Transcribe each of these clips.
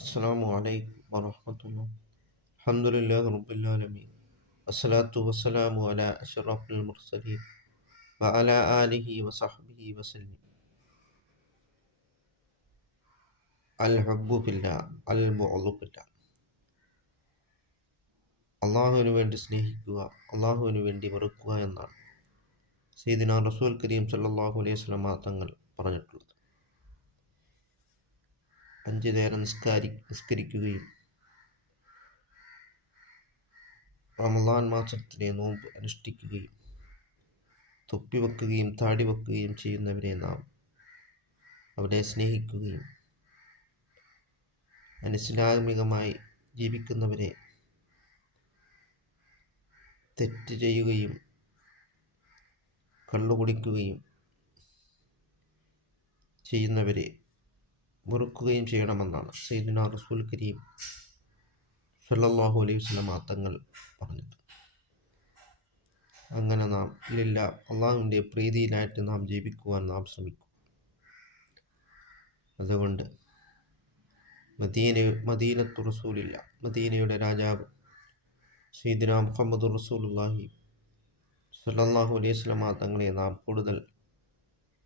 السلام عليكم ورحمة الله. الحمد لله رب العالمين، والصلاة والسلام على أشرف المرسلين وعلى آله وصحبه وسلم. الحب في الله البغض في الله. അള്ളാഹുവിന് വേണ്ടി സ്നേഹിക്കുക, അള്ളാഹുവിന് വേണ്ടി വെറുക്കുക എന്നാണ് സയ്യിദുനാ റസൂൽ കരീം സല്ലല്ലാഹു അലൈഹി വസല്ലം തങ്ങൾ പറഞ്ഞിട്ടുള്ളത്. 5 നേരം നിസ്കരിക്കുകയും റമദാൻ മാസത്തിലെ നോമ്പ് അനുഷ്ഠിക്കുകയും തൊപ്പി വെക്കുകയും താടി വെക്കുകയും ചെയ്യുന്നവരെ നാം അവരെ സ്നേഹിക്കുകയും അനിസ്ലാമികമായി ജീവിക്കുന്നവരെ തെറ്റ് ചെയ്യുകയും കള്ളുകുടിക്കുകയും ചെയ്യുന്നവരെ വെറുക്കുകയും ചെയ്യണമെന്നാണ് സയ്യിദുനാ റസൂൽ കരീം സല്ലല്ലാഹു അലൈഹി വസല്ലം തങ്ങൾ പറഞ്ഞത്. അങ്ങനെ നാം അള്ളാഹുവിൻ്റെ പ്രീതിയിലായിട്ട് നാം ജീവിക്കുവാൻ നാം ശ്രമിക്കും. അതുകൊണ്ട് മദീനത്തു റസൂലില്ല, മദീനയുടെ രാജാവ് സയ്യിദുനാ മുഹമ്മദ് റസൂലുള്ളാഹി സല്ലല്ലാഹു അലൈഹി വസല്ലം തങ്ങളെ നാം കൂടുതൽ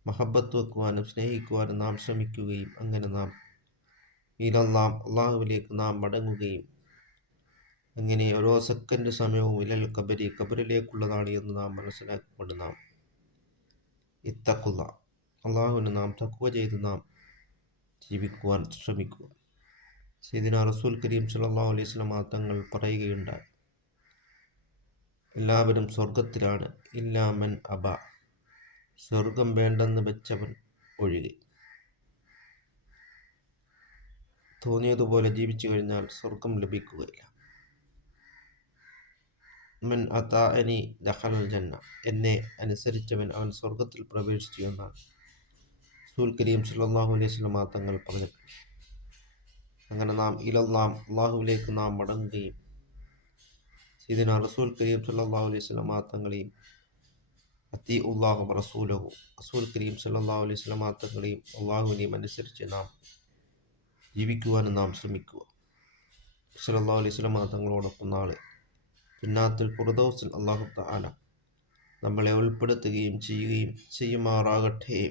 മഹബത്ത് വെക്കുവാനും സ്നേഹിക്കുവാനും നാം ശ്രമിക്കുകയും അങ്ങനെ നാം അള്ളാഹുവിലേക്ക് നാം മടങ്ങുകയും അങ്ങനെ ഓരോ സെക്കൻഡ് സമയവും ഖബറിലേക്കുള്ളതാണ് എന്ന് നാം മനസ്സിലാക്കിക്കൊണ്ട് നാം ഇത്തഖുള്ള അള്ളാഹുവിന് നാം തഖ്വ ചെയ്ത് നാം ജീവിക്കുവാൻ ശ്രമിക്കുക. സയ്യിദുനാ റസൂൽ കരീം സല്ലല്ലാഹു അലൈഹി വസല്ലം തങ്ങൾ പറയുകയുണ്ടായി, എല്ലാവരും സ്വർഗത്തിലാണ് ഇല്ലാ മൻ അബ, സ്വർഗം വേണ്ടെന്ന് വെച്ചവൻ ഒഴികെ. തോന്നിയതുപോലെ ജീവിച്ചു കഴിഞ്ഞാൽ സ്വർഗം ലഭിക്കുകയില്ല. മൻ അതാഅനി ദഖലൽ ജന്ന, എന്നെ അനുസരിച്ചവൻ അവൻ സ്വർഗത്തിൽ പ്രവേശിച്ചു എന്നാണ് റസൂൽ കരീം സല്ലല്ലാഹു അലൈഹി വസല്ലം തങ്ങൾ പറഞ്ഞിട്ടുണ്ട്. അങ്ങനെ നാം അള്ളാഹുവിലേക്ക് നാം മടങ്ങുകയും സയ്യിദുനാ റസൂൽ കരീം സല്ലല്ലാഹു അലൈഹി വസല്ലം തങ്ങളെയും അത്തീഉല്ലാഹു വറസൂലഹു, റസൂൽ കരീം സല്ലല്ലാഹു അലൈഹി വസല്ലം തങ്ങളെയും അള്ളാഹുവിനെയും അനുസരിച്ച് നാം ജീവിക്കുവാനും നാം ശ്രമിക്കുക. സല്ലല്ലാഹു അലൈഹി വസല്ലം തങ്ങളോടൊപ്പം നാളെ ജന്നാത്തുൽ ഫിർദൗസിൽ അല്ലാഹു തആല നമ്മളെ ഉൾപ്പെടുത്തുകയും ചെയ്യുമാറാകട്ടെ.